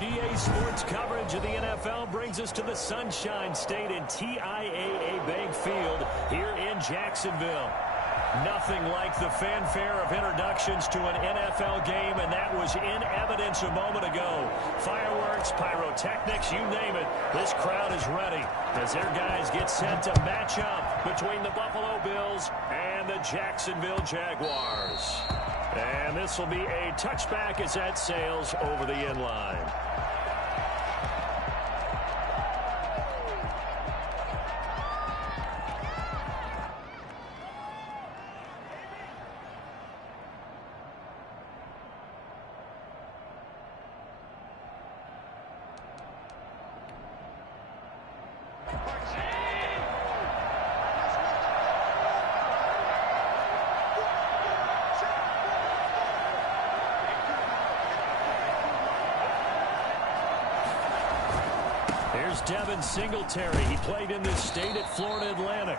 EA Sports coverage of the NFL brings us to the Sunshine State and TIAA Bank Field here in Jacksonville. Nothing like the fanfare of introductions to an NFL game, and that was in evidence a moment ago. Fireworks, pyrotechnics, you name it. This crowd is ready as their guys get set to match up between the Buffalo Bills and the Jacksonville Jaguars. And this will be a touchback as that sails over the end line. Here's Devin Singletary. He played in this state at Florida Atlantic.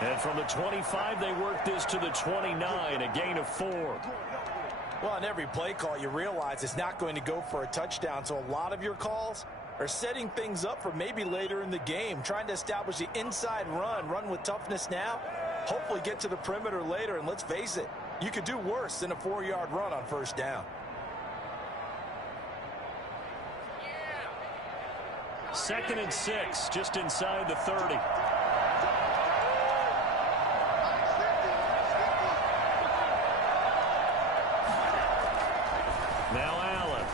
And from the 25, they worked this to the 29, a gain of 4. Well, on every play call, you realize it's not going to go for a touchdown. So a lot of your calls are setting things up for maybe later in the game, trying to establish the inside run with toughness now, hopefully get to the perimeter later. And let's face it, you could do worse than a 4-yard run on first down. Second and 6, just inside the 30. Now Allen.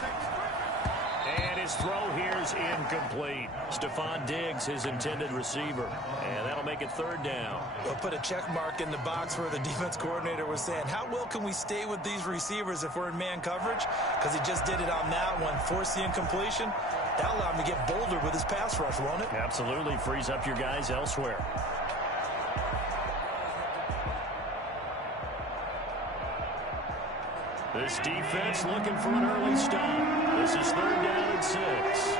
And his throw here is incomplete. Stephon Diggs, his intended receiver. And that'll make it third down. We'll put a check mark in the box where the defense coordinator was saying, how well can we stay with these receivers if we're in man coverage? Because he just did it on that one, forced the incompletion. That'll allow him to get bolder with his pass rush, won't it? Absolutely. Frees up your guys elsewhere. This defense looking for an early stop. This is third down and 6.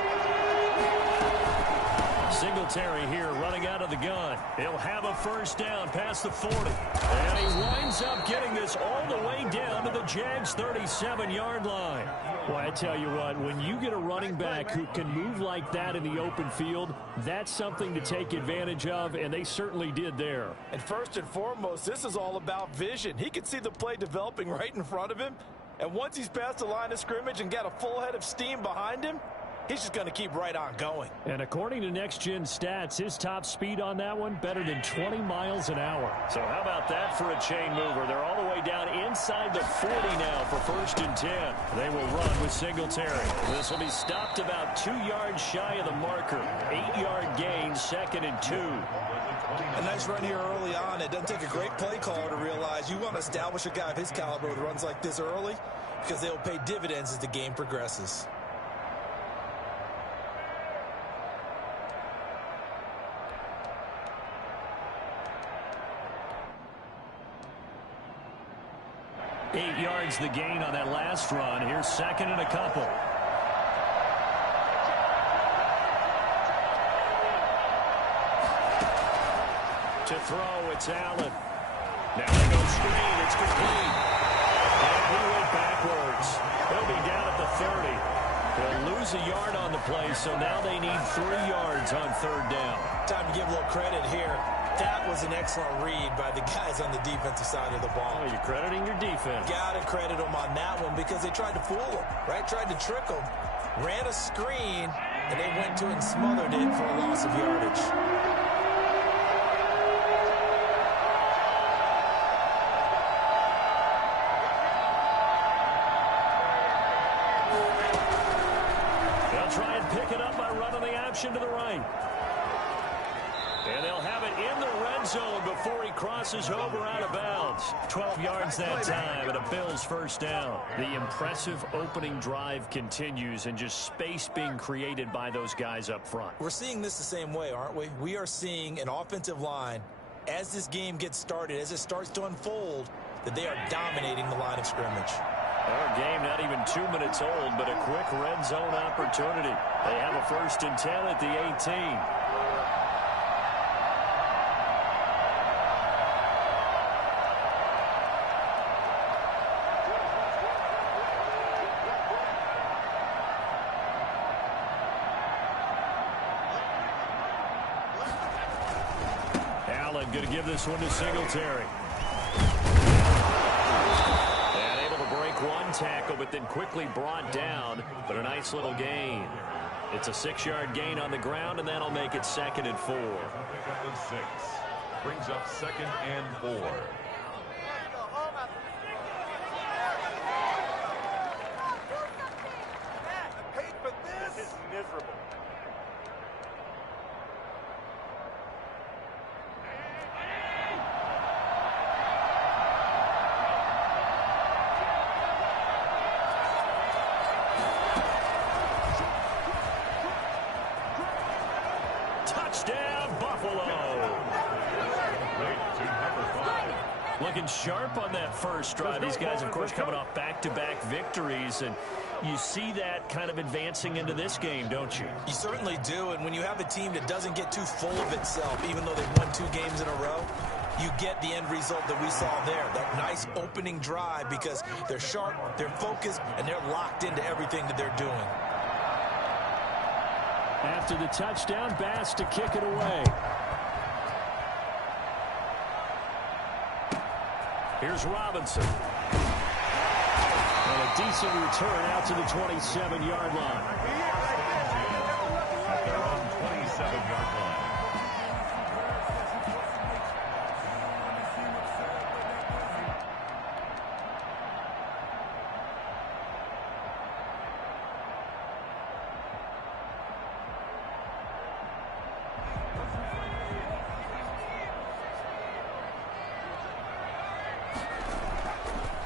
Singletary here running out of the gun. He'll have a first down past the 40. And he winds up getting this all the way down to the Jags' 37-yard line. Well, I tell you what, when you get a running back who can move like that in the open field, that's something to take advantage of, and they certainly did there. And first and foremost, this is all about vision. He could see the play developing right in front of him, and once he's past the line of scrimmage and got a full head of steam behind him, he's just going to keep right on going. And according to Next Gen Stats, his top speed on that one, better than 20 miles an hour. So how about that for a chain mover? They're all the way down inside the 40 now for first and 10. They will run with Singletary. This will be stopped about 2 yards shy of the marker. 8-yard gain, second and 2. A nice run here early on. It doesn't take a great play caller to realize you want to establish a guy of his caliber with runs like this early because they'll pay dividends as the game progresses. Eight yards the gain on that last run. Here's second and a couple. To throw, it's Allen. Now they go screen. It's complete. And he went backwards. He'll be down at the 30. They'll lose a yard on the play, so now they need 3 yards on third down. Time to give a little credit here. That was an excellent read by the guys on the defensive side of the ball. Oh, you're crediting your defense. Got to credit them on that one because they tried to fool them, right? Tried to trick them. Ran a screen, and they went to it and smothered it for a loss of yardage. They'll try and pick it up by running the option to the right. And they'll have it in the red zone before he crosses over out of bounds. 12 yards that time and a Bills first down. The impressive opening drive continues and just space being created by those guys up front. We're seeing this the same way, aren't we? We are seeing an offensive line, as this game gets started, as it starts to unfold, that they are dominating the line of scrimmage. Our game not even 2 minutes old, but a quick red zone opportunity. They have a first and 10 at the 18. going to give this one to Singletary. And able to break one tackle, but then quickly brought down. But a nice little gain. It's a 6-yard gain on the ground, and that'll make it 2nd and 4. Six. Brings up 2nd and 4. This is miserable. Touchdown, Buffalo. Looking sharp on that first drive. These guys, of course, coming off back-to-back victories, and you see that kind of advancing into this game, don't you? You certainly do, and when you have a team that doesn't get too full of itself, even though they've won 2 games in a row, you get the end result that we saw there, that nice opening drive, because they're sharp, they're focused, and they're locked into everything that they're doing. After the touchdown, Bass to kick it away. Here's Robinson. And a decent return out to the 27-yard line. At their own 27-yard line.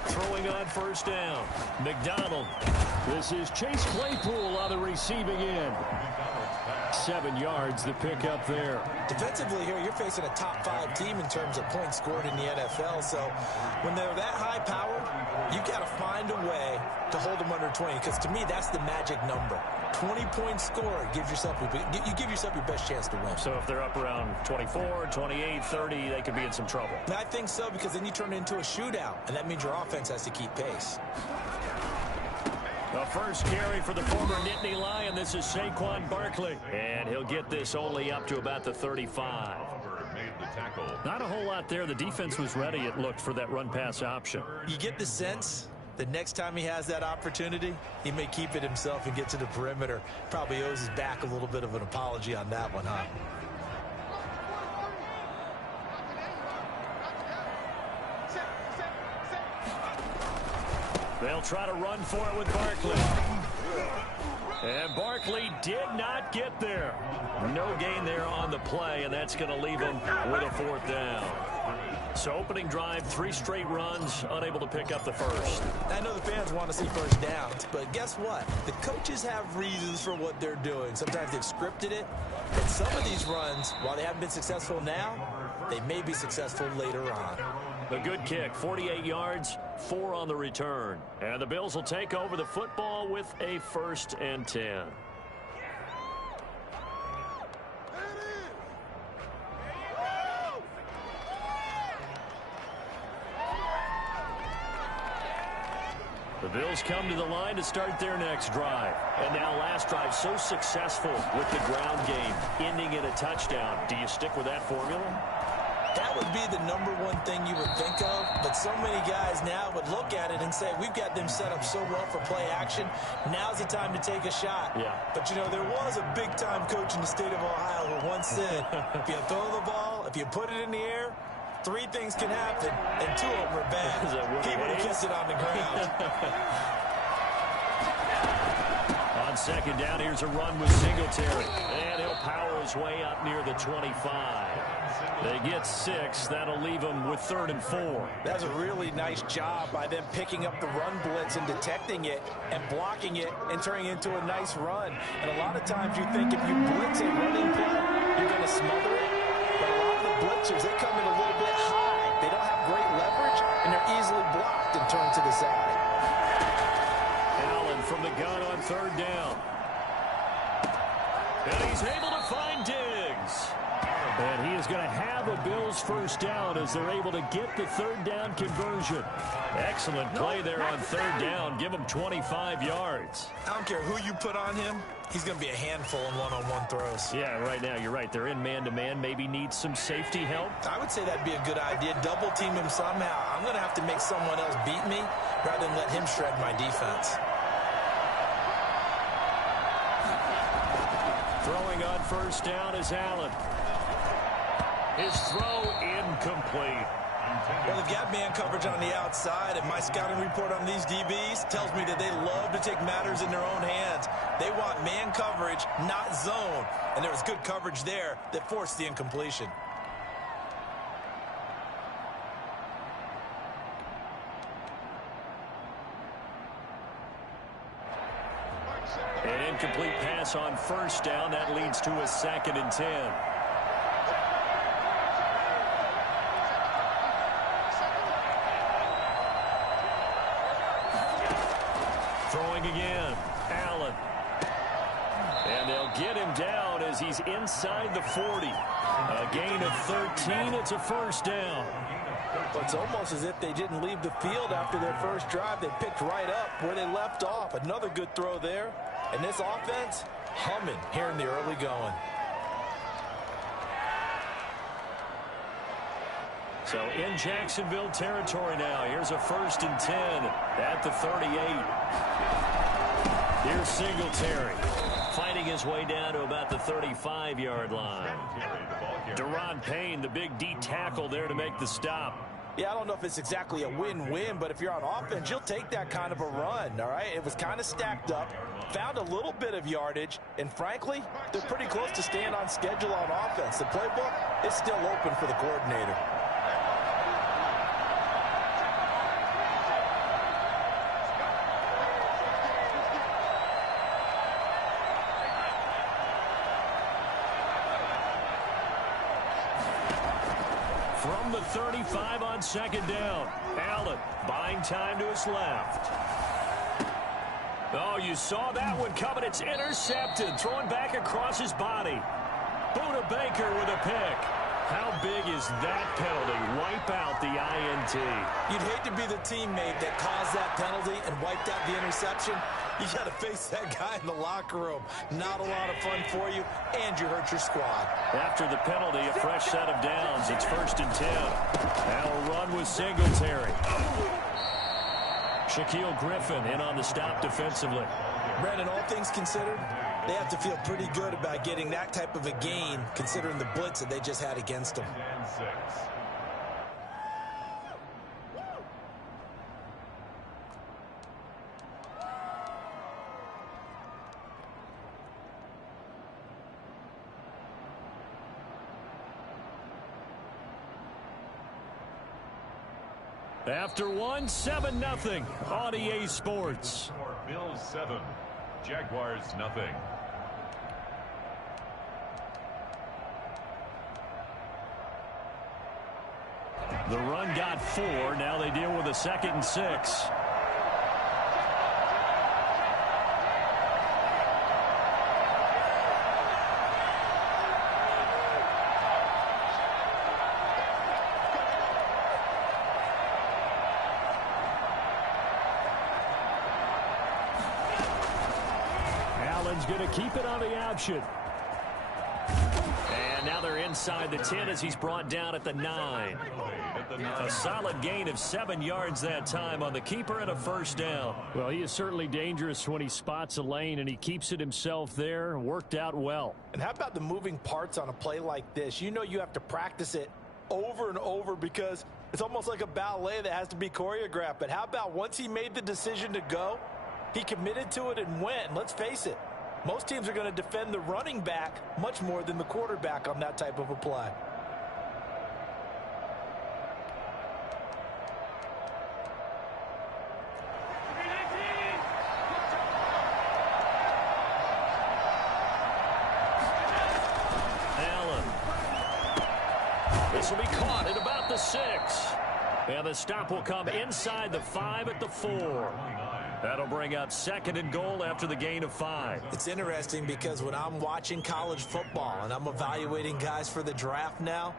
Throwing on first down. McDonald. This is Chase Claypool on the receiving end. 7 yards the pick up there. Defensively here, you're facing a top 5 team in terms of points scored in the NFL. So when they're that high powered, you've got to find a way to hold them under 20. Because to me, that's the magic number. 20 points scored gives yourself you give yourself your best chance to win. So if they're up around 24, 28, 30, they could be in some trouble. And I think so, because then you turn it into a shootout, and that means your offense has to keep pace. The first carry for the former Nittany Lion. This is Saquon Barkley. And he'll get this only up to about the 35. Not a whole lot there. The defense was ready, it looked, for that run-pass option. You get the sense the next time he has that opportunity, he may keep it himself and get to the perimeter. Probably owes his back a little bit of an apology on that one, huh? They'll try to run for it with Barkley. And Barkley did not get there. No gain there on the play, and that's going to leave him with a 4th down. So opening drive, 3 straight runs, unable to pick up the first. I know the fans want to see first downs, but guess what? The coaches have reasons for what they're doing. Sometimes they've scripted it, and some of these runs, while they haven't been successful now, they may be successful later on. A good kick, 48 yards, 4 on the return. And the Bills will take over the football with a 1st and 10. The Bills come to the line to start their next drive. And now last drive so successful with the ground game, ending in a touchdown. Do you stick with that formula? That would be the #1 thing you would think of, but so many guys now would look at it and say, we've got them set up so well for play action, now's the time to take a shot. Yeah. But, you know, there was a big-time coach in the state of Ohio who once said, if you throw the ball, if you put it in the air, 3 things can happen, and 2 of them are bad. He would have kept it on the ground. On second down, here's a run with Singletary. And he'll power his way up near the 25. They get 6. That'll leave them with 3rd and 4. That's a really nice job by them picking up the run blitz and detecting it and blocking it and turning it into a nice run. And a lot of times you think if you blitz a running play, you're going to smother it. But a lot of the blitzers, they come in a little bit high. They don't have great leverage, and they're easily blocked and turned to the side. Allen from the gun on 3rd down. And he's able to find Diggs. And he is going to have a Bills first down as they're able to get the third down conversion. Excellent play there on third down. Give him 25 yards. I don't care who you put on him. He's going to be a handful in one-on-one throws. Yeah, right now, you're right. They're in man-to-man. Maybe needs some safety help. I would say that'd be a good idea. Double team him somehow. I'm going to have to make someone else beat me rather than let him shred my defense. Throwing on first down is Allen. His throw incomplete. Well, they've got man coverage on the outside, and my scouting report on these DBs tells me that they love to take matters in their own hands. They want man coverage, not zone. And there was good coverage there that forced the incompletion. An incomplete pass on first down. That leads to a 2nd and 10. Throwing again. Allen. And they'll get him down as he's inside the 40. A gain of 13. It's a first down. Well, it's almost as if they didn't leave the field after their first drive. They picked right up where they left off. Another good throw there. And this offense, humming here in the early going. So in Jacksonville territory now. Here's a 1st and 10 at the 38. Here's Singletary fighting his way down to about the 35-yard line. Daron Payne, the big D tackle there to make the stop. Yeah, I don't know if it's exactly a win-win, but if you're on offense, you'll take that kind of a run, all right? It was kind of stacked up, found a little bit of yardage, and frankly, they're pretty close to staying on schedule on offense. The playbook is still open for the coordinator. From the 35 on 2nd down. Allen buying time to his left. Oh, you saw that one coming. It's intercepted. Throwing back across his body. Buda Baker with a pick. How big is that penalty? Wipe out the INT. You'd hate to be the teammate that caused that penalty and wiped out the interception. You got to face that guy in the locker room. Not a lot of fun for you, and you hurt your squad. After the penalty, a fresh set of downs. It's 1st and 10. Now a run with Singletary. Shaquille Griffin in on the stop defensively. Brandon, all things considered, they have to feel pretty good about getting that type of a gain, considering the blitz that they just had against them. After one, 7-0 on EA Sports. Bills 7, Jaguars nothing. The run got 4. Now they deal with a 2nd and 6. Allen's going to keep it on the option. And now they're inside the 10 as he's brought down at the 9. A solid gain of 7 yards that time on the keeper and a first down. Well, he is certainly dangerous when he spots a lane, and he keeps it himself there. Worked out well. And how about the moving parts on a play like this? You know you have to practice it over and over because it's almost like a ballet that has to be choreographed. But how about once he made the decision to go, he committed to it and went. And let's face it, most teams are going to defend the running back much more than the quarterback on that type of a play. This will be caught at about the 6. And the stop will come inside the 5 at the 4. That'll bring up 2nd and goal after the gain of 5. It's interesting because when I'm watching college football and I'm evaluating guys for the draft now,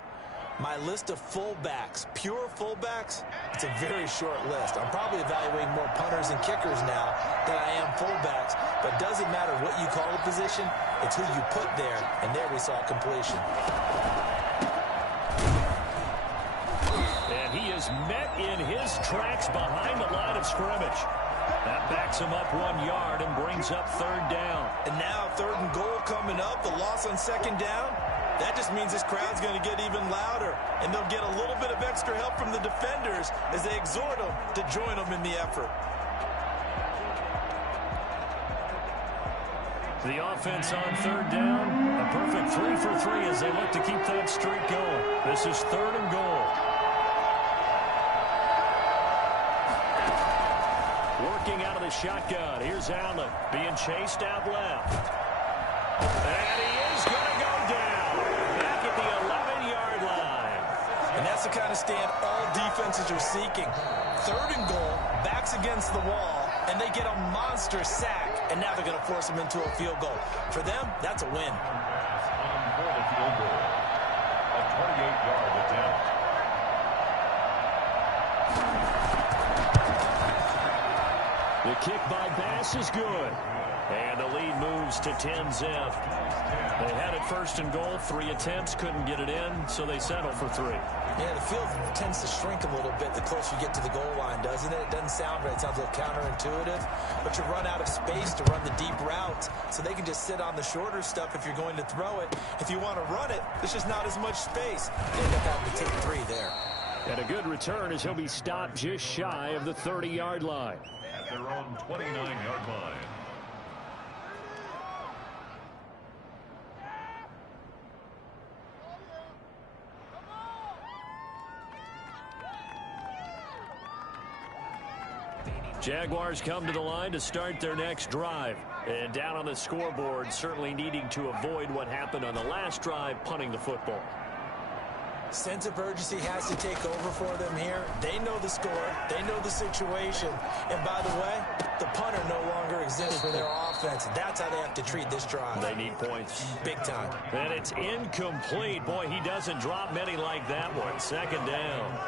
my list of fullbacks, pure fullbacks, it's a very short list. I'm probably evaluating more punters and kickers now than I am fullbacks, but it doesn't matter what you call a position, it's who you put there, and there we saw completion. And he is met in his tracks behind the line of scrimmage. That backs him up 1 yard and brings up 3rd down. And now 3rd and goal coming up, the loss on 2nd down. That just means this crowd's going to get even louder, and they'll get a little bit of extra help from the defenders as they exhort them to join them in the effort. The offense on 3rd down, a perfect 3 for 3 as they look to keep that streak going. This is 3rd and goal. Working out of the shotgun. Here's Allen being chased out left. And he is going to go down back at the 11-yard line. And that's the kind of stand all defenses are seeking. 3rd and goal, backs against the wall, and they get a monster sack, and now they're going to force them into a field goal. For them, that's a win. For the field goal, a 28-yard attempt. The kick by Bass is good. And the lead moves to 10-zip. They had it 1st and goal, 3 attempts, couldn't get it in, so they settle for 3. Yeah, the field tends to shrink a little bit the closer you get to the goal line, doesn't it? It doesn't sound right. It sounds a little counterintuitive. But you run out of space to run the deep routes, so they can just sit on the shorter stuff if you're going to throw it. If you want to run it, there's just not as much space. They end up having to take 3 there. And a good return as he'll be stopped just shy of the 30-yard line. At their own 29-yard line. Jaguars come to the line to start their next drive. And down on the scoreboard, certainly needing to avoid what happened on the last drive, punting the football. Sense of urgency has to take over for them here. They know the score. They know the situation. And by the way, the punter no longer exists for their offense. That's how they have to treat this drive. They need points. Big time. And it's incomplete. Boy, he doesn't drop many like that one. 2nd down.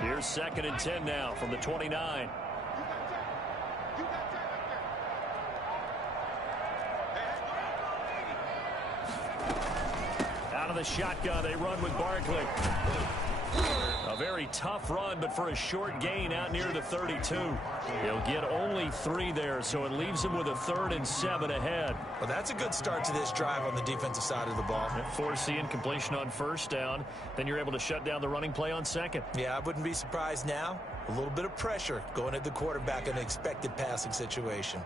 Here's 2nd and 10 now from the 29. Out of the shotgun, they run with Barkley. A very tough run, but for a short gain out near the 32. He'll get only 3 there, so it leaves him with a 3rd and 7 ahead. Well, that's a good start to this drive on the defensive side of the ball. Force the incompletion on 1st down. Then you're able to shut down the running play on 2nd. Yeah, I wouldn't be surprised now. A little bit of pressure going at the quarterback in an expected passing situation.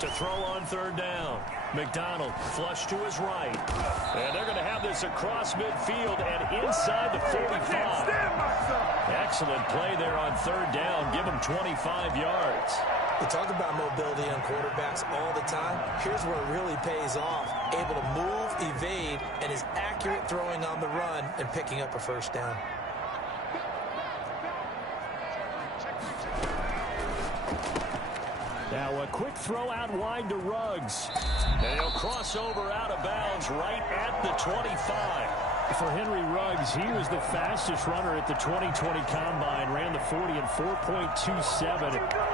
To throw on 3rd down. McDonald flush to his right. And they're going to have this across midfield and inside the 45. Excellent play there on 3rd down. Give him 25 yards. We talk about mobility on quarterbacks all the time. Here's where it really pays off. Able to move, evade, and is accurate throwing on the run and picking up a 1st down. Now a quick throw out wide to Ruggs. And he'll cross over out of bounds right at the 25. For Henry Ruggs, he was the fastest runner at the 2020 Combine. Ran the 40 in 4.27.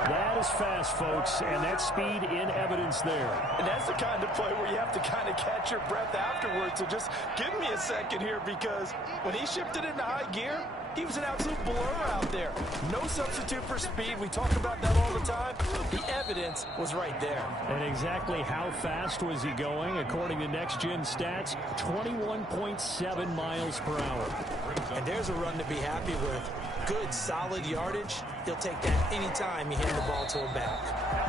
That is fast, folks, and that speed in evidence there. And that's the kind of play where you have to kind of catch your breath afterwards. So just give me a second here, because when he shifted into high gear, he was an absolute blur out there. No substitute for speed. We talk about that all the time. The evidence was right there. And exactly how fast was he going? According to Next Gen Stats, 21.7 miles per hour. And there's a run to be happy with. Good, solid yardage. He'll take that anytime you hand the ball to him back.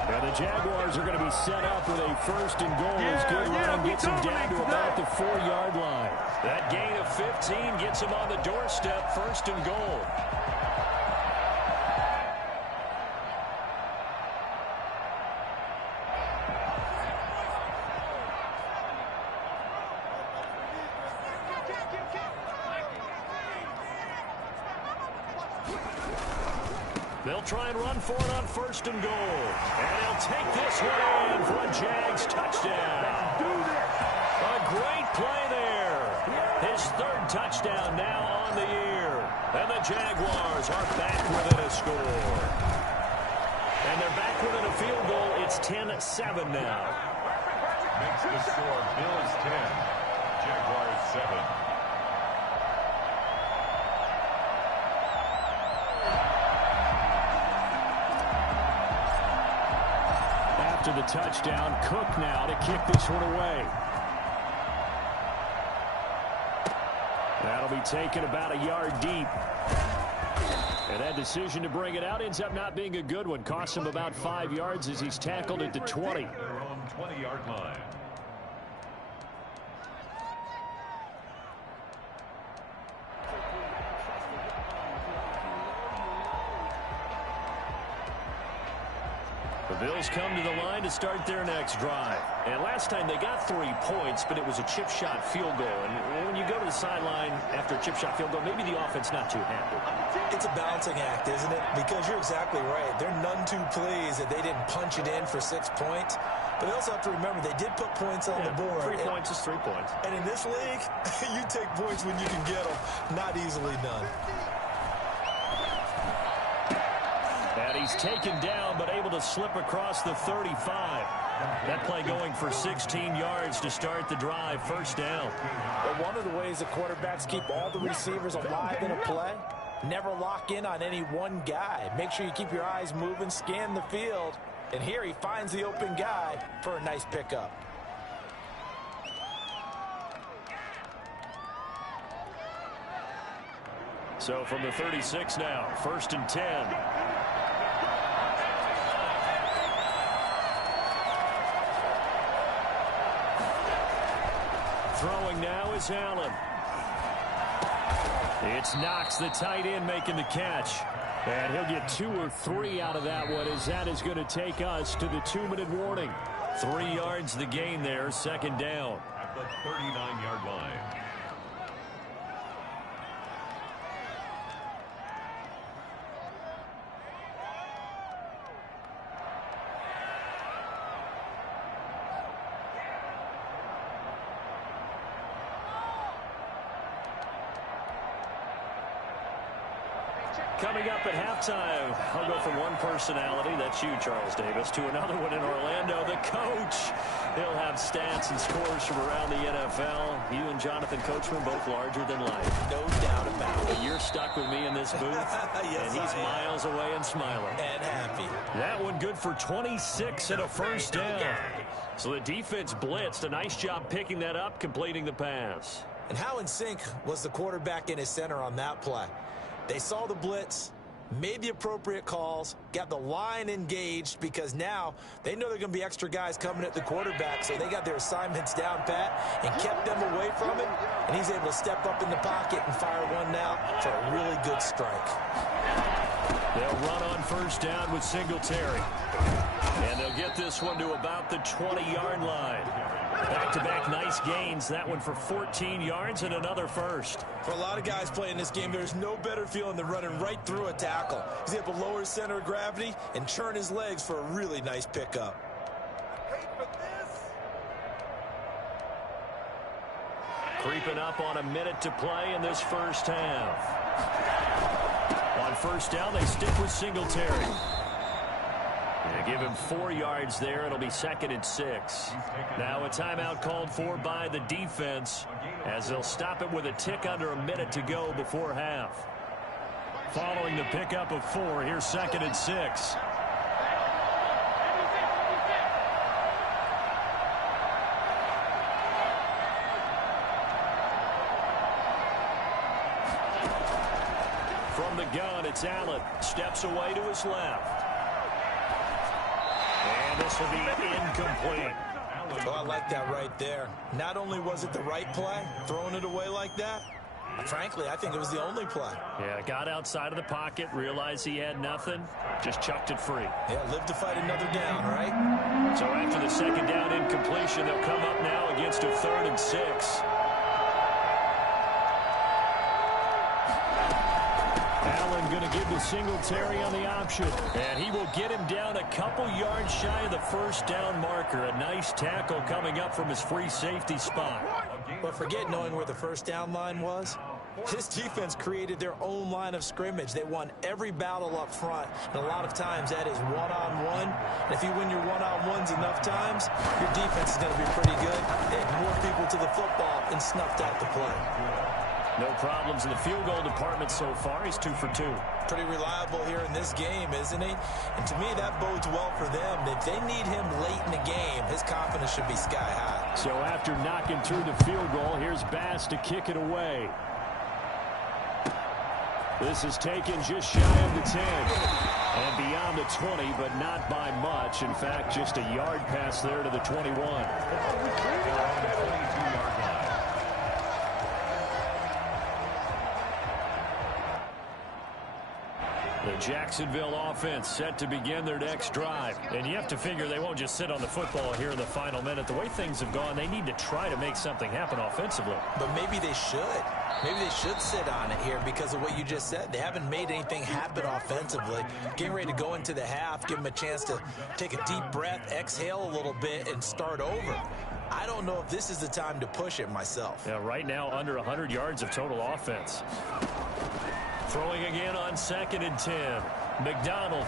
And the Jaguars are going to be set up with a 1st and goal. As good run gets him down to about the 4-yard line. That gain of 15 gets him on the doorstep, 1st and goal. They'll try and run for it on 1st and goal. And he'll take this one in for a Jags touchdown. A great play there. His 3rd touchdown now on the year. And the Jaguars are back within a score. And they're back within a field goal. It's 10-7 now. Makes the score Bills 10, Jaguars 7. After the touchdown, Cook now to kick this one away. That'll be taken about a yard deep. And that decision to bring it out ends up not being a good one. Costs him about 5 yards as he's tackled at the 20. Their own 20-yard line. The Bills come to the line to start their next drive. And last time they got 3 points, but it was a chip shot field goal. And when you go to the sideline after a chip shot field goal, maybe the offense not too happy. It's a balancing act, isn't it? Because you're exactly right. They're none too pleased that they didn't punch it in for 6 points. But they also have to remember they did put points on the board. 3 points is 3 points. And in this league, you take points when you can get them. Not easily done. And he's taken down, but able to slip across the 35. That play going for 16 yards to start the drive. 1st down. But one of the ways the quarterbacks keep all the receivers alive in a play, never lock in on any one guy. Make sure you keep your eyes moving, scan the field. And here he finds the open guy for a nice pickup. So from the 36 now, 1st and 10. Throwing now is Allen. It's Knox, the tight end, making the catch. And he'll get 2 or 3 out of that one, as that is going to take us to the 2-minute warning. 3 yards the gain there, 2nd down. At the 39-yard line. Coming up at halftime, I'll go from one personality, that's you, Charles Davis, to another one in Orlando, the coach. He'll have stats and scores from around the NFL. You and Jonathan Coachman, both larger than life. No doubt about it. But you're stuck with me in this booth, Yes, and he's miles away and smiling. And happy. That one good for 26 and a 1st down. So the defense blitzed. A nice job picking that up, completing the pass. And how in sync was the quarterback and his center on that play? They saw the blitz, made the appropriate calls, got the line engaged, because now they know there are going to be extra guys coming at the quarterback, so they got their assignments down pat and kept them away from it, and he's able to step up in the pocket and fire one out for a really good strike. They'll run on 1st down with Singletary. And they'll get this one to about the 20-yard line. Back-to-back nice gains. That one for 14 yards and another 1st. For a lot of guys playing this game, there's no better feeling than running right through a tackle. He's able to lower his center of gravity and turn his legs for a really nice pickup. Creeping up on a minute to play in this 1st half. On 1st down, they stick with Singletary. They give him 4 yards there. It'll be 2nd and 6. Now a timeout called for by the defense, as they'll stop it with a tick under a minute to go before half. Following the pickup of 4, here's 2nd and 6. From the gun, it's Allen. Steps away to his left. And this will be incomplete. Oh, I like that right there. Not only was it the right play, throwing it away like that, frankly, I think it was the only play. Yeah, got outside of the pocket, realized he had nothing, just chucked it free. Yeah, live to fight another down, right? So after the 2nd down incompletion, they'll come up now against a 3rd and 6. Allen going to give to Singletary on the option. And he will get him down a couple yards shy of the first down marker. A nice tackle coming up from his free safety spot. But forget knowing where the first down line was. This defense created their own line of scrimmage. They won every battle up front, and a lot of times that is one-on-one. And if you win your one-on-ones enough times, your defense is going to be pretty good. They had more people to the football and snuffed out the play. No problems in the field goal department so far. He's 2 for 2. Pretty reliable here in this game, isn't he? And to me, that bodes well for them. If they need him late in the game, his confidence should be sky high. So after knocking through the field goal, here's Bass to kick it away. This is taken just shy of the 10 and beyond the 20, but not by much. In fact, just a yard pass there to the 21. The Jacksonville offense set to begin their next drive. And you have to figure they won't just sit on the football here in the final minute. The way things have gone, they need to try to make something happen offensively. But maybe they should. Maybe they should sit on it here because of what you just said. They haven't made anything happen offensively. Getting ready to go into the half, give them a chance to take a deep breath, exhale a little bit, and start over. I don't know if this is the time to push it myself. Yeah, right now under 100 yards of total offense. Throwing again on 2nd and 10. McDonald.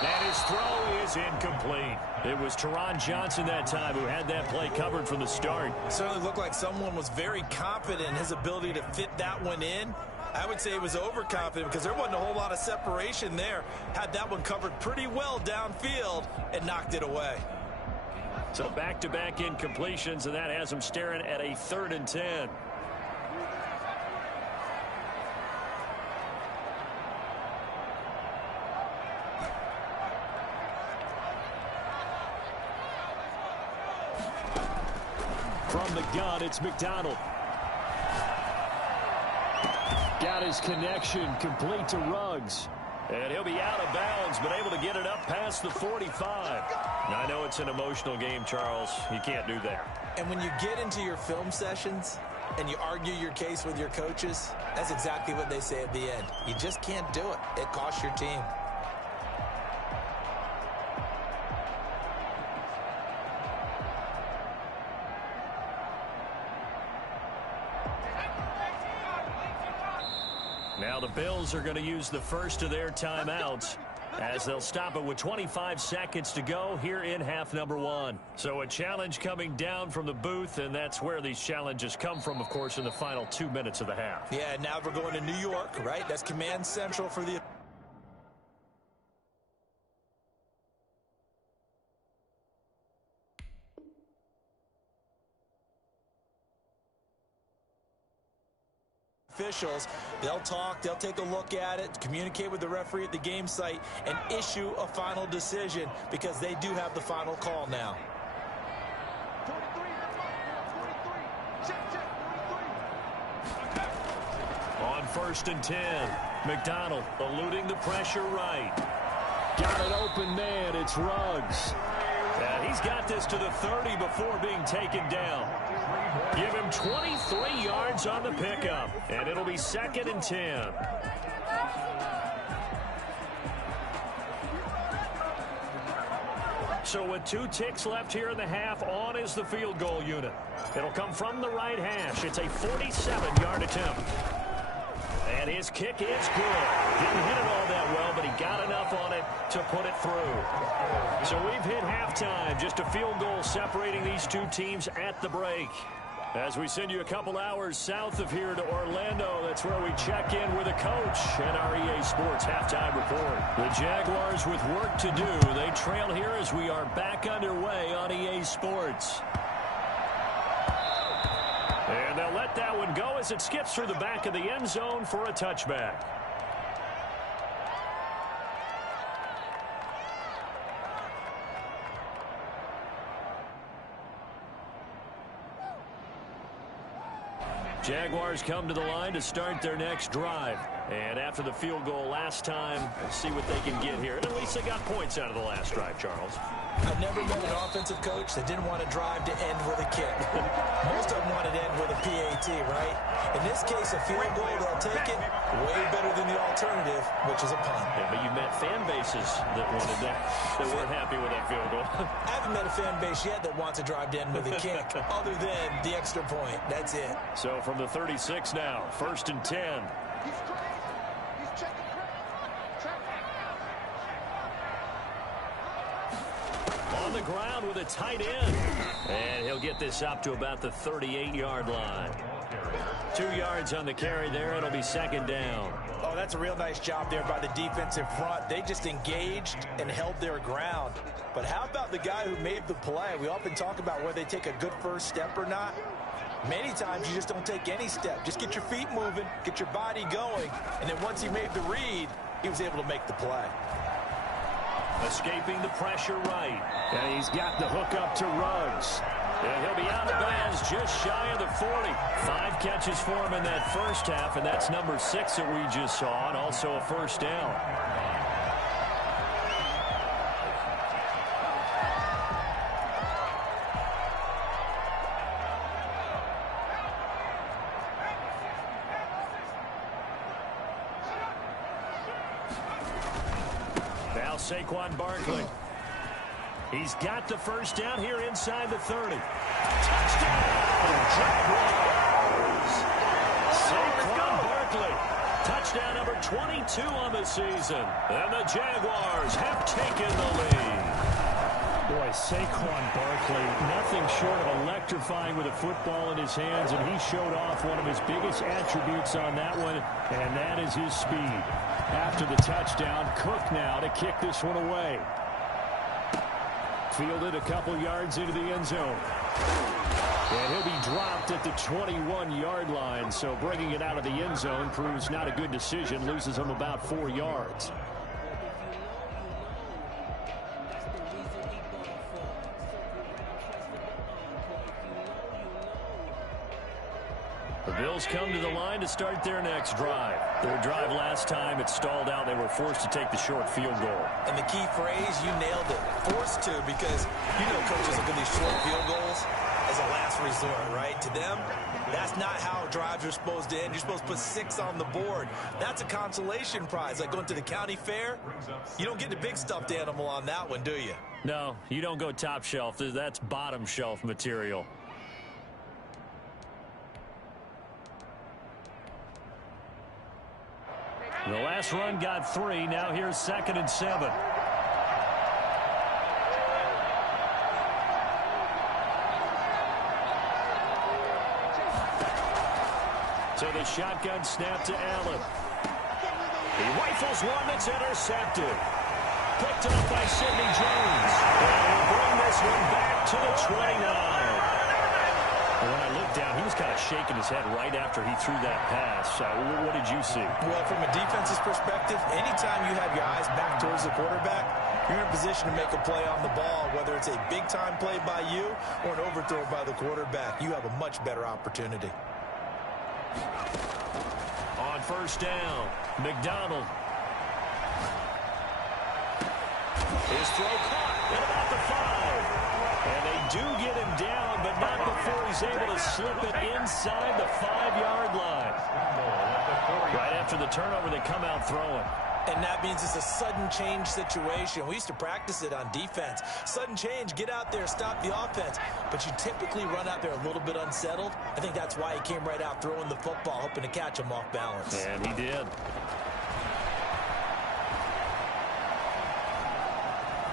And his throw is incomplete. It was Teron Johnson that time who had that play covered from the start. It certainly looked like someone was very confident in his ability to fit that one in. I would say he was overconfident because there wasn't a whole lot of separation there. Had that one covered pretty well downfield and knocked it away. So back-to-back incompletions, and that has him staring at a 3rd and 10. From the gun, it's McDonald. Got his connection complete to Ruggs. And he'll be out of bounds, but able to get it up past the 45. Now, I know it's an emotional game, Charles. You can't do that. And when you get into your film sessions and you argue your case with your coaches, that's exactly what they say at the end. You just can't do it. It costs your team. Now the Bills are going to use the first of their timeouts as they'll stop it with 25 seconds to go here in half number 1. So a challenge coming down from the booth, and that's where these challenges come from, of course, in the final 2 minutes of the half. Yeah, now we're going to New York, right? That's command central for the... officials. They'll talk, they'll take a look at it, communicate with the referee at the game site, and issue a final decision because they do have the final call now. On 1st and 10, McDonald eluding the pressure right. Got an open man, it's Ruggs. And he's got this to the 30 before being taken down. Give him 23 yards on the pickup, and it'll be 2nd and 10. So with 2 ticks left here in the half, on is the field goal unit. It'll come from the right hash. It's a 47-yard attempt. And his kick is good. Didn't hit it all that well, but he got enough on it to put it through. So we've hit halftime. Just a field goal separating these two teams at the break. As we send you a couple hours south of here to Orlando, that's where we check in with a coach at our EA Sports Halftime Report. The Jaguars with work to do. They trail here as we are back underway on EA Sports. And they'll let that one go as it skips through the back of the end zone for a touchback. Jaguars come to the line to start their next drive. And after the field goal last time, we'll see what they can get here. And at least they got points out of the last drive, Charles. I've never met an offensive coach that didn't want to drive to end with a kick. Most of them wanted to end with a PAT, right? In this case, a field goal, they'll take it way better than the alternative, which is a punt. Yeah, but you've met fan bases that wanted that weren't happy with that field goal. I haven't met a fan base yet that wants to drive to end with a kick, other than the extra point. That's it. So from the 36 now, 1st and 10. On the ground with a tight end. And he'll get this up to about the 38-yard line. 2 yards on the carry there. It'll be 2nd down. Oh, that's a real nice job there by the defense in front. They just engaged and held their ground. But how about the guy who made the play? We often talk about whether they take a good first step or not. Many times you just don't take any step. Just get your feet moving, get your body going, and then once he made the read, he was able to make the play. Escaping the pressure right. And he's got the hook up to Ruggs. And he'll be out of bounds just shy of the 40. 5 catches for him in that first half, and that's number 6 that we just saw, and also a first down. Now Saquon Barkley. He's got the first down here inside the 30. Touchdown! Jaguars! Saquon Barkley. Touchdown number 22 on the season. And the Jaguars have taken the lead. Boy, Saquon Barkley, nothing short of electrifying with a football in his hands, and he showed off one of his biggest attributes on that one, and that is his speed. After the touchdown, Cook now to kick this one away. Fielded a couple yards into the end zone. And he'll be dropped at the 21-yard line, so bringing it out of the end zone proves not a good decision, loses him about 4 yards. The Bills come to the line to start their next drive. Their drive last time, it stalled out. They were forced to take the short field goal. And the key phrase, you nailed it. Forced to, because you know coaches look at these short field goals as a last resort, right? To them, that's not how drives are supposed to end. You're supposed to put 6 on the board. That's a consolation prize. Like going to the county fair, you don't get the big stuffed animal on that one, do you? No, you don't go top shelf. That's bottom shelf material. The last run got 3. Now here's 2nd and 7. So the shotgun snap to Allen. He rifles one that's intercepted. Picked up by Sidney Jones. And he'll bring this one back to the 29. When I looked down, he was kind of shaking his head right after he threw that pass. What did you see? Well, from a defense's perspective, anytime you have your eyes back towards the quarterback, you're in a position to make a play on the ball, whether it's a big-time play by you or an overthrow by the quarterback. You have a much better opportunity. On first down, McDonald. His throw caught at about the 5. And they do get him down, but not before he's able to slip it inside the 5-yard line. Right after the turnover, they come out throwing. And that means it's a sudden change situation. We used to practice it on defense. Sudden change, get out there, stop the offense. But you typically run out there a little bit unsettled. I think that's why he came right out throwing the football, hoping to catch him off balance. And he did.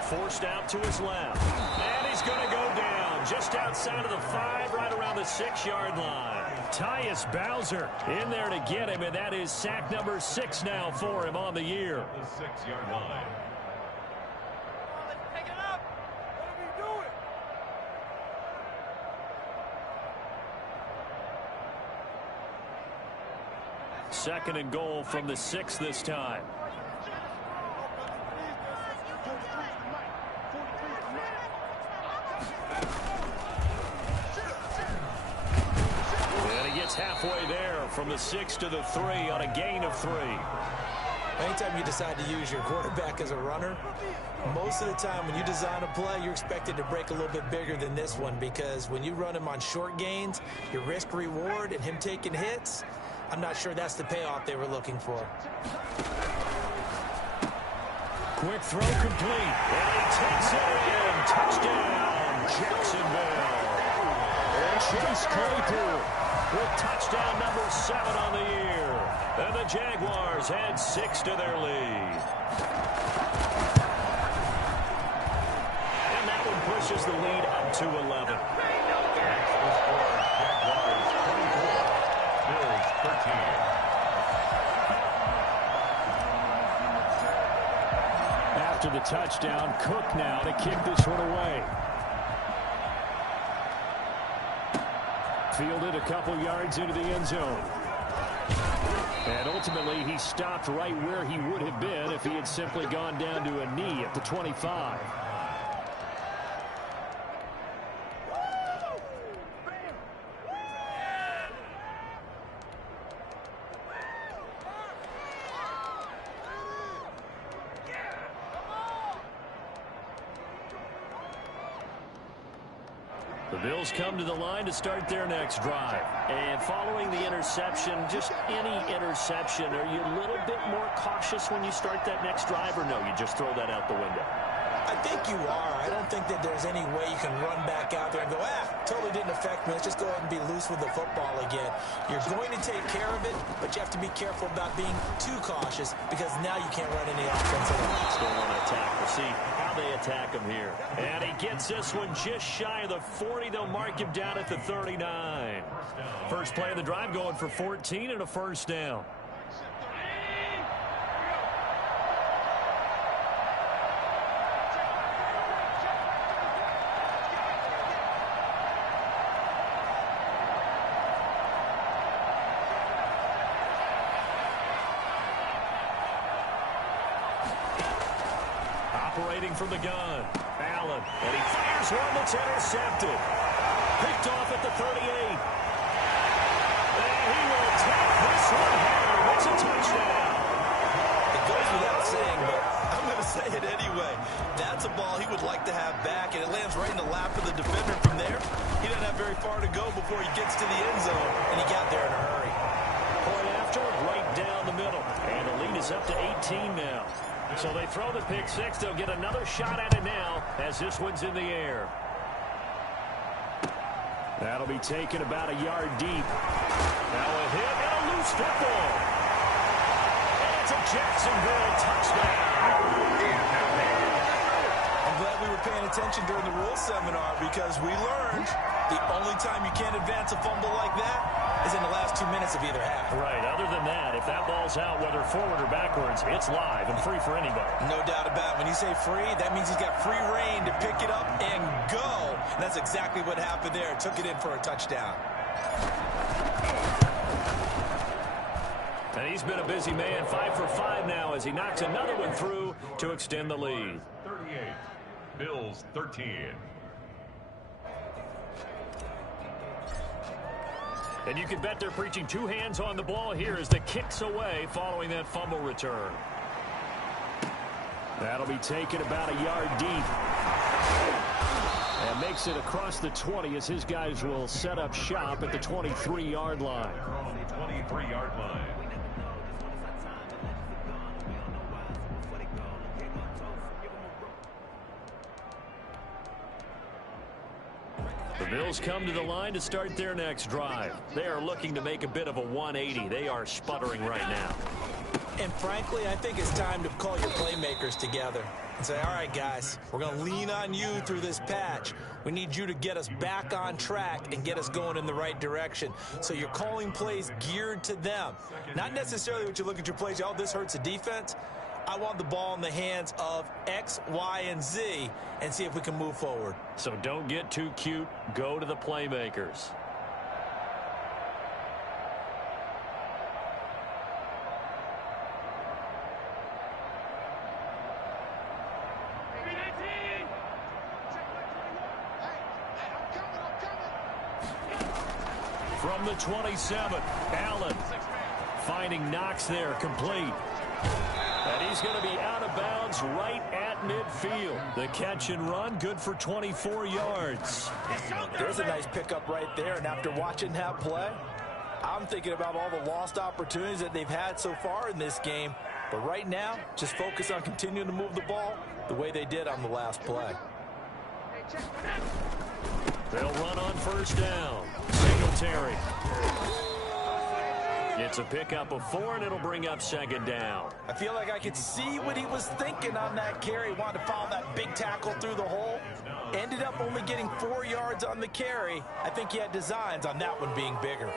Forced out to his left. And he's going to go down just outside of the 5, right around the 6-yard line. Tyus Bowser in there to get him, and that is sack number 6 now for him on the year. The 6-yard line. Pick it up. What are we doing? Second and goal from the 6 this time. halfway there from the 6 to the 3 on a gain of 3. Anytime you decide to use your quarterback as a runner, most of the time when you design a play, you're expected to break a little bit bigger than this one, because when you run him on short gains, your risk-reward and him taking hits, I'm not sure that's the payoff they were looking for. Quick throw complete. And he takes it in. Touchdown, Jacksonville. Chase Claypool with touchdown number 7 on the year. And the Jaguars add 6 to their lead. And that one pushes the lead up to 11. Next, the score, Jaguars 24, Bills 13. After the touchdown, Cook now to kick this one away. Fielded a couple yards into the end zone. And ultimately, he stopped right where he would have been if he had simply gone down to a knee at the 25. The Bills come to the line to start their next drive. And following the interception, just any interception, are you a little bit more cautious when you start that next drive, or no, you just throw that out the window? I think you are. I don't think that there's any way you can run back out there and go, totally didn't affect me. Let's just go ahead and be loose with the football again. You're going to take care of it, but you have to be careful about being too cautious, because now you can't run any offense at all. Still want to attack. We'll see how they attack him here. And he gets this one just shy of the 40. They'll mark him down at the 39. First play of the drive going for 14 and a first down. Operating from the gun, Allen, and he fires one that's intercepted. Picked off at the 38. And he will take this one home. It's a touchdown. It goes without saying, but I'm going to say it anyway. That's a ball he would like to have back, and it lands right in the lap of the defender from there. He doesn't have very far to go before he gets to the end zone, and he got there in a hurry. Point after, right down the middle. And the lead is up to 18 now. So they throw the pick six. They'll get another shot at it now as this one's in the air. That'll be taken about a yard deep. Now a hit and a loose football. And it's a Jacksonville touchdown. I'm glad we were paying attention during the rules seminar, because we learned the only time you can't advance a fumble like that is in the last 2 minutes of either half. Right. Other than that, if that ball's out, whether forward or backwards, it's live and free for anybody. No doubt about it. When you say free, that means he's got free reign to pick it up and go. And that's exactly what happened there. Took it in for a touchdown. And he's been a busy man, 5 for 5 now as he knocks another one through to extend the lead. 38, Bills 13. And you can bet they're preaching two hands on the ball here as the kick's away following that fumble return. That'll be taken about a yard deep. And makes it across the 20 as his guys will set up shop at the 23-yard line. On the 23-yard line. The Bills come to the line to start their next drive. They are looking to make a bit of a 180. They are sputtering right now. And frankly, I think it's time to call your playmakers together and say, all right, guys, we're going to lean on you through this patch. We need you to get us back on track and get us going in the right direction. So you're calling plays geared to them. Not necessarily what you look at your plays, oh, this hurts the defense. I want the ball in the hands of X, Y, and Z and see if we can move forward. So don't get too cute. Go to the playmakers. From the 27, Allen finding Knox there, complete. And he's going to be out of bounds right at midfield. The catch and run, good for 24 yards. There's a nice pickup right there, and after watching that play, I'm thinking about all the lost opportunities that they've had so far in this game. But right now, just focus on continuing to move the ball the way they did on the last play. They'll run on first down. Singletary. It's a pickup of 4, and it'll bring up second down. I feel like I could see what he was thinking on that carry. He wanted to follow that big tackle through the hole. Ended up only getting 4 yards on the carry. I think he had designs on that one being bigger.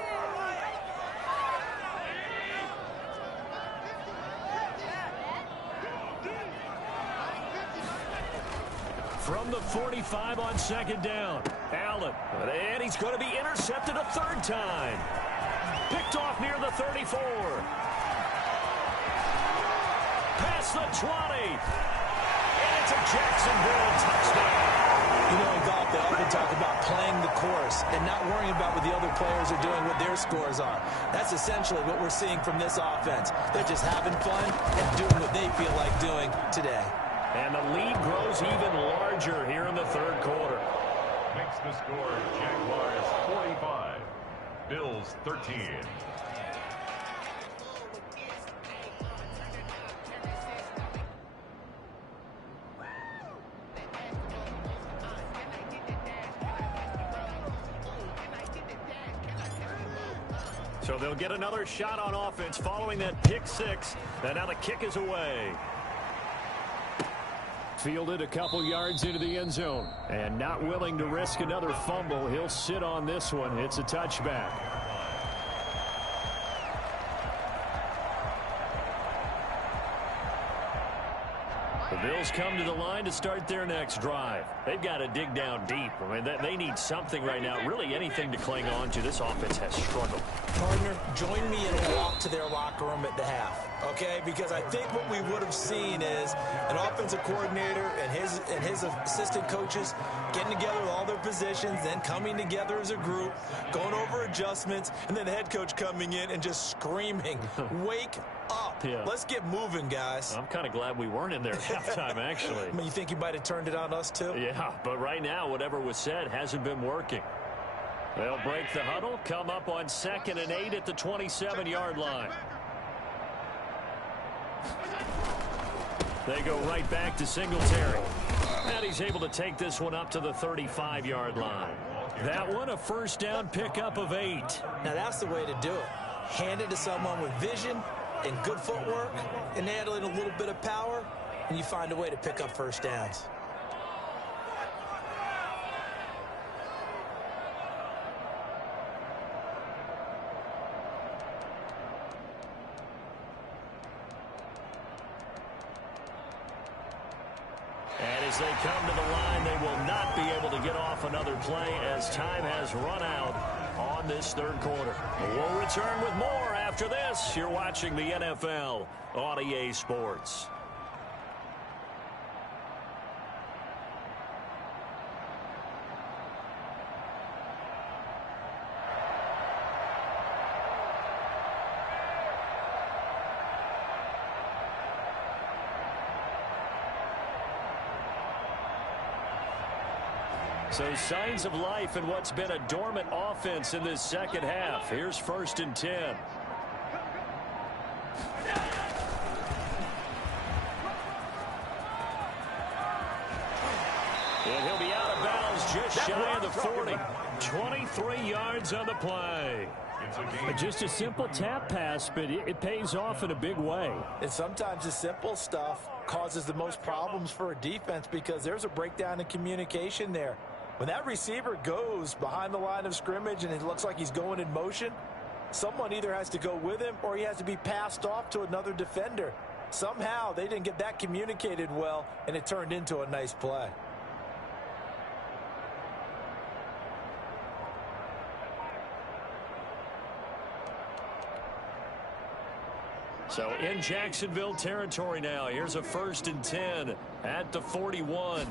From the 45 on second down, Allen. And he's going to be intercepted a third time. Picked off near the 34. Past the 20. And it's a Jacksonville touchdown. You know, in golf, they often talk about playing the course and not worrying about what the other players are doing, what their scores are. That's essentially what we're seeing from this offense. They're just having fun and doing what they feel like doing today. And the lead grows even larger here in the third quarter. Makes the score Jaguars 45, Bills 13. So they'll get another shot on offense following that pick six. And now the kick is away. Fielded a couple yards into the end zone. And not willing to risk another fumble. He'll sit on this one. It's a touchback. The Bills come to the line to start their next drive. They've got to dig down deep. I mean, they need something right now, really anything to cling on to. This offense has struggled. Partner, join me in a walk to their locker room at the half, okay? Because I think what we would have seen is an offensive coordinator and his assistant coaches getting together with all their positions, then coming together as a group, going over adjustments, and then the head coach coming in and just screaming, wake up. Yeah. Let's get moving, guys. I'm kind of glad we weren't in there at halftime, actually. I mean, you think you might have turned it on us, too? Yeah, but right now, whatever was said hasn't been working. They'll break the huddle, come up on 2nd and 8 at the 27-yard line. They go right back to Singletary. And he's able to take this one up to the 35-yard line. That one, a first down pickup of 8. Now, that's the way to do it. Hand it to someone with vision and good footwork, and add in a little bit of power, and you find a way to pick up first downs. And as they come to the line, they will not be able to get off another play as time has run out on this third quarter. We'll return with more after this. You're watching the NFL on EA Sports. So signs of life in what's been a dormant offense in this second half. Here's 1st and 10. And he'll be out of bounds just shy of the 40. 23 yards on the play. Just a simple tap pass, but it pays off in a big way. And sometimes the simple stuff causes the most problems for a defense because there's a breakdown in communication there. When that receiver goes behind the line of scrimmage and it looks like he's going in motion, someone either has to go with him or he has to be passed off to another defender. Somehow they didn't get that communicated well, and it turned into a nice play. So in Jacksonville territory now. Here's a 1st and 10 at the 41.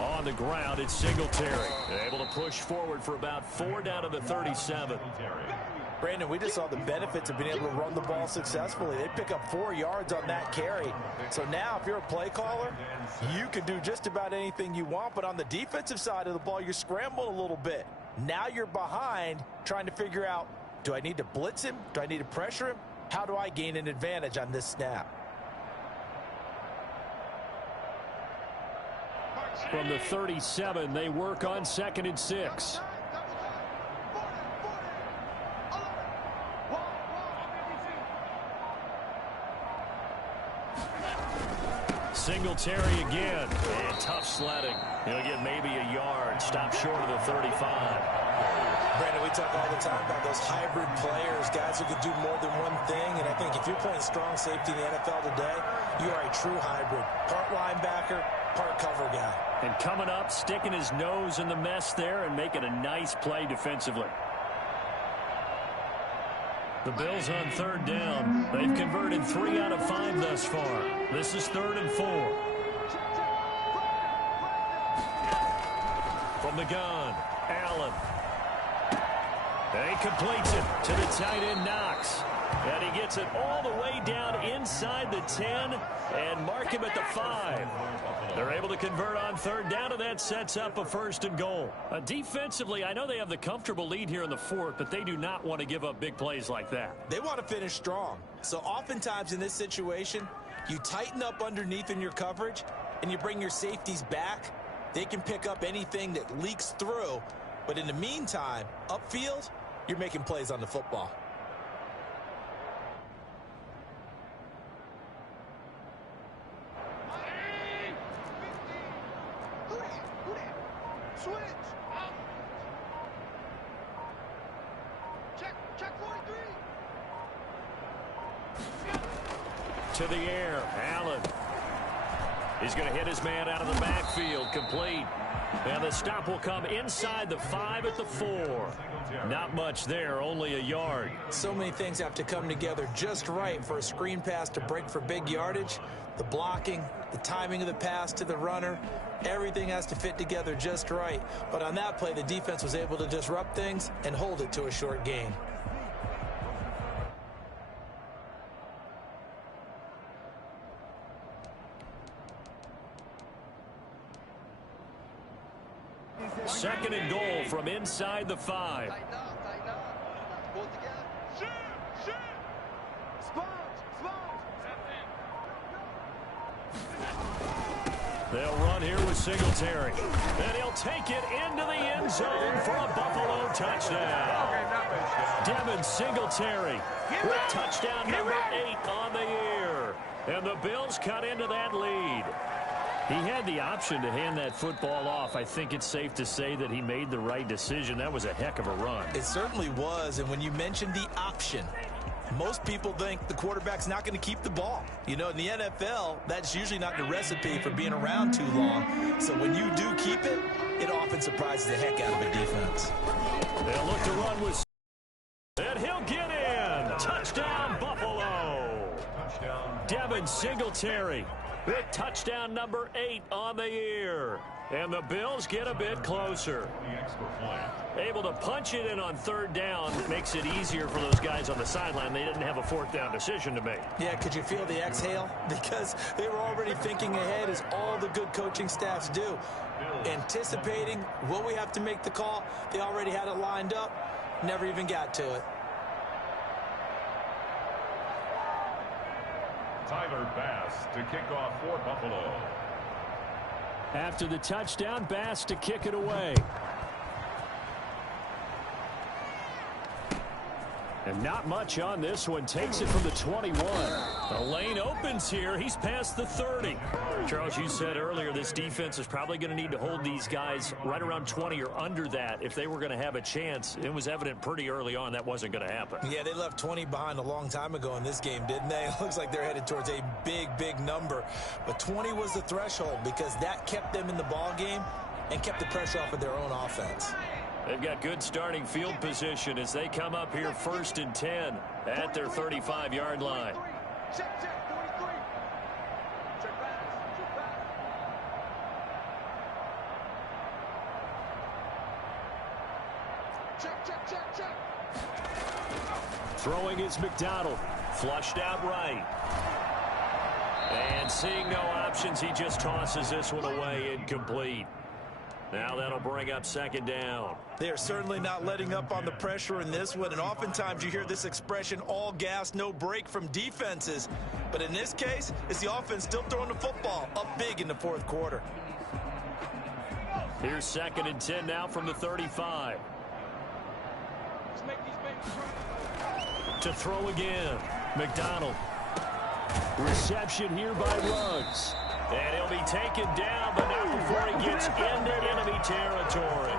On on the ground. It's Singletary. Able to push forward for about 4 down to the 37. Brandon, we just saw the benefits of being able to run the ball successfully. They pick up 4 yards on that carry. So now if you're a play caller, you can do just about anything you want. But on the defensive side of the ball, you're scrambling a little bit. Now you're behind trying to figure out, do I need to blitz him? Do I need to pressure him? How do I gain an advantage on this snap? From the 37, they work on 2nd and 6. Singletary again. And tough sledding. He'll get maybe a yard. Stop short of the 35. Brandon, we talk all the time about those hybrid players, guys who could do more than one thing. And I think if you're playing strong safety in the NFL today, you are a true hybrid. Part linebacker, part cover guy. And coming up, sticking his nose in the mess there and making a nice play defensively. The Bills on 3rd down. They've converted 3 out of 5 thus far. This is 3rd and 4. From the gun, Allen. And he completes it to the tight end, Knox. And he gets it all the way down inside the 10 and mark him at the 5. They're able to convert on 3rd down, and that sets up a 1st and goal. Defensively, I know they have the comfortable lead here in the 4th, but they do not want to give up big plays like that. They want to finish strong. So oftentimes in this situation, you tighten up underneath in your coverage, and you bring your safeties back. They can pick up anything that leaks through. But in the meantime, upfield, you're making plays on the football. To the air, Allen. He's going to hit his man out of the backfield, complete. And the stop will come inside the 5 at the 4. Not much there, only a yard. So many things have to come together just right for a screen pass to break for big yardage. The blocking, the timing of the pass to the runner, everything has to fit together just right. But on that play, the defense was able to disrupt things and hold it to a short gain. Second and goal from inside the 5. They'll run here with Singletary. And he'll take it into the end zone for a Buffalo touchdown. Devin Singletary with touchdown number 8 on the year. And the Bills cut into that lead. He had the option to hand that football off. I think it's safe to say that he made the right decision. That was a heck of a run. It certainly was. And when you mentioned the option, most people think the quarterback's not going to keep the ball. You know, in the NFL, that's usually not the recipe for being around too long. So when you do keep it, it often surprises the heck out of a defense. They'll look to run with... And he'll get in. Touchdown, Buffalo. Devin Singletary with touchdown number 8 on the year. And the Bills get a bit closer. Able to punch it in on 3rd down makes it easier for those guys on the sideline. They didn't have a 4th down decision to make. Yeah, could you feel the exhale? Because they were already thinking ahead, as all the good coaching staffs do. Anticipating, will we have to make the call? They already had it lined up. Never even got to it. Tyler Bass to kick off for Buffalo. After the touchdown, Bass to kick it away. And not much on this one. Takes it from the 21. The lane opens here. He's past the 30. Charles, you said earlier this defense is probably going to need to hold these guys right around 20 or under that if they were going to have a chance. It was evident pretty early on that wasn't going to happen. Yeah, they left 20 behind a long time ago in this game, didn't they? It looks like they're headed towards a big, big number. But 20 was the threshold because that kept them in the ball game and kept the pressure off of their own offense. They've got good starting field position as they come up here 1st and 10 at their 35-yard line. Throwing is McDonald. Flushed out right. And seeing no options, he just tosses this one away, incomplete. Now that'll bring up second down. They are certainly not letting up on the pressure in this one, and oftentimes you hear this expression, all gas, no break from defenses. But in this case, it's the offense still throwing the football up big in the fourth quarter. Here's 2nd and 10 now from the 35. To throw again, McDonald. Reception here by Ruggs. And he'll be taken down, but not before he gets into enemy territory.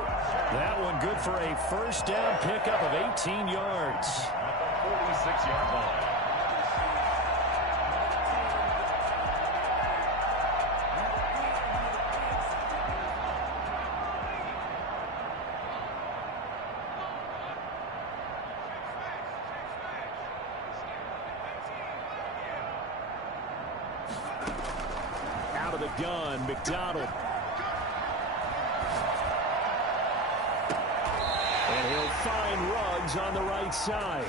That one good for a first down pickup of 18 yards. At the 46-yard line. Out of the gun, McDonald. And he'll find Ruggs on the right side.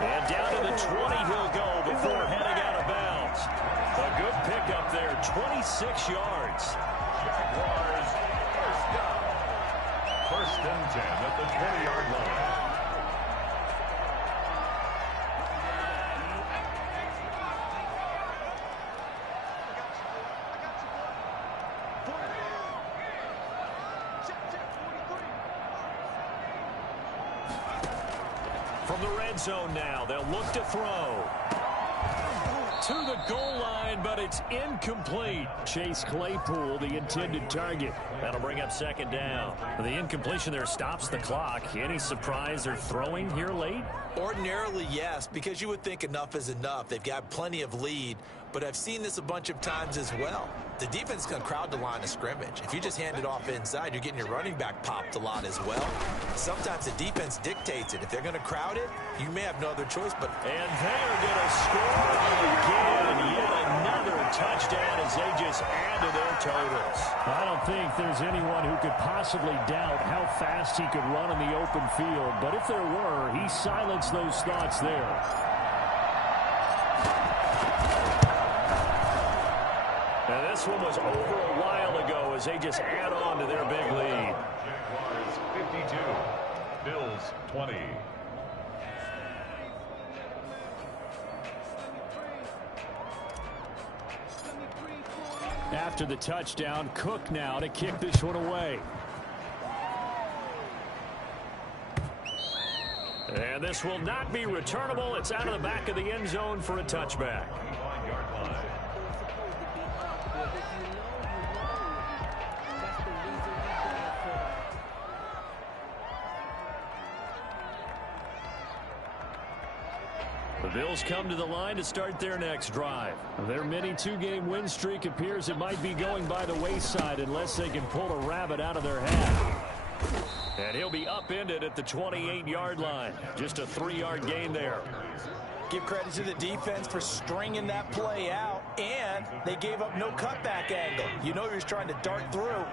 And down to the 20 he'll go before heading out of bounds. A good pickup there, 26 yards. Jaguars first down. 1st and 10 at the 20-yard line. From the red zone now, they'll look to throw. To the goal line, but it's incomplete. Chase Claypool, the intended target. That'll bring up second down. The incompletion there stops the clock. Any surprise they're throwing here late? Ordinarily, yes, because you would think enough is enough. They've got plenty of lead, but I've seen this a bunch of times as well. The defense can crowd the line of scrimmage. If you just hand it off inside, you're getting your running back popped a lot as well. Sometimes the defense dictates it. If they're going to crowd it, you may have no other choice. But And they're going to score again. Yet another touchdown as they just add to their totals. I don't think there's anyone who could possibly doubt how fast he could run in the open field. But if there were, he silenced those thoughts there. Now this one was over a while ago as they just add on to their big lead. Jaguars 52, Bills 20. After the touchdown, Cook now to kick this one away. And this will not be returnable. It's out of the back of the end zone for a touchback. 9-yard line. The Bills come to the line to start their next drive. Their mini two-game win streak appears it might be going by the wayside unless they can pull a rabbit out of their hat. And he'll be upended at the 28-yard line. Just a 3-yard gain there. Give credit to the defense for stringing that play out, and they gave up no cutback angle. You know he was trying to dart through.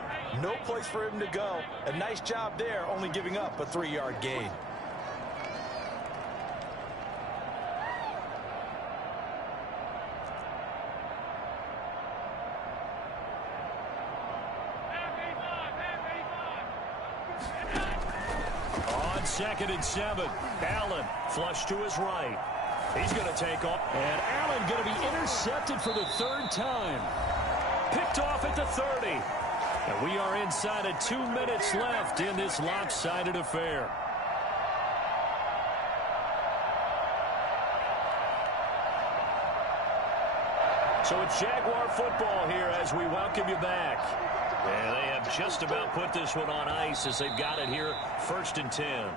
No place for him to go. A nice job there, only giving up a 3-yard gain. On 2nd and 7, Allen flush to his right. He's going to take off. And Allen going to be intercepted for the 3rd time. Picked off at the 30. And we are inside of 2 minutes left in this lopsided affair. So it's Jaguar football here as we welcome you back. And they have just about put this one on ice as they've got it here, 1st and 10.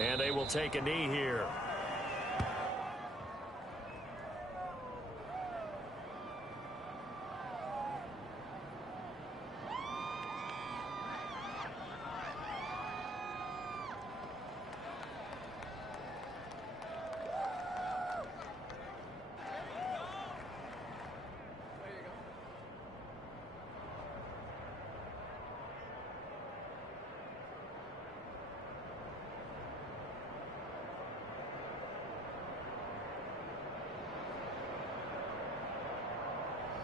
And they will take a knee here.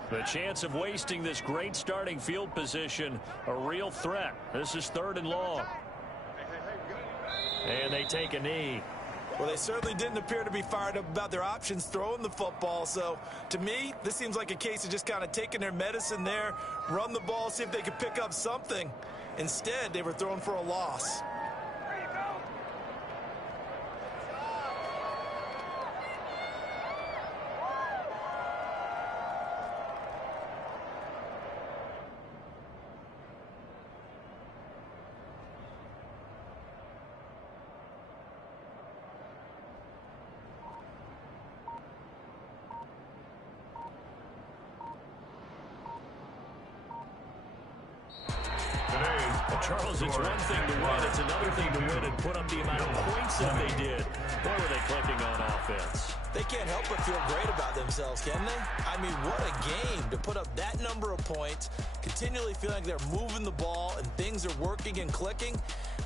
The chance of wasting this great starting field position, a real threat. This is 3rd and long. And they take a knee. Well, they certainly didn't appear to be fired up about their options throwing the football. So, to me, this seems like a case of just kind of taking their medicine there, run the ball, see if they could pick up something. Instead, they were throwing for a loss. Charles, it's one thing to win. It's another thing to win and put up the amount of points that they did. Boy, were they clicking on offense. They can't help but feel great about themselves, can they? I mean, what a game to put up that number of points, continually feeling like they're moving the ball and things are working and clicking.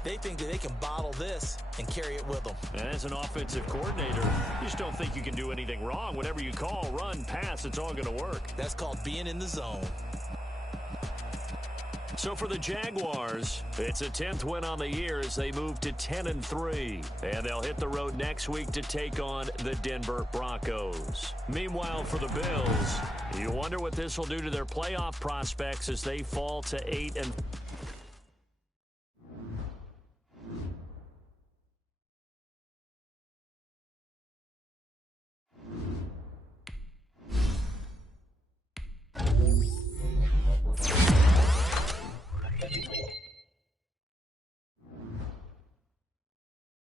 They think that they can bottle this and carry it with them. And as an offensive coordinator, you just don't think you can do anything wrong. Whatever you call, run, pass, it's all going to work. That's called being in the zone. So for the Jaguars, it's a 10th win on the year as they move to 10-3. And they'll hit the road next week to take on the Denver Broncos. Meanwhile, for the Bills, you wonder what this will do to their playoff prospects as they fall to 8-4.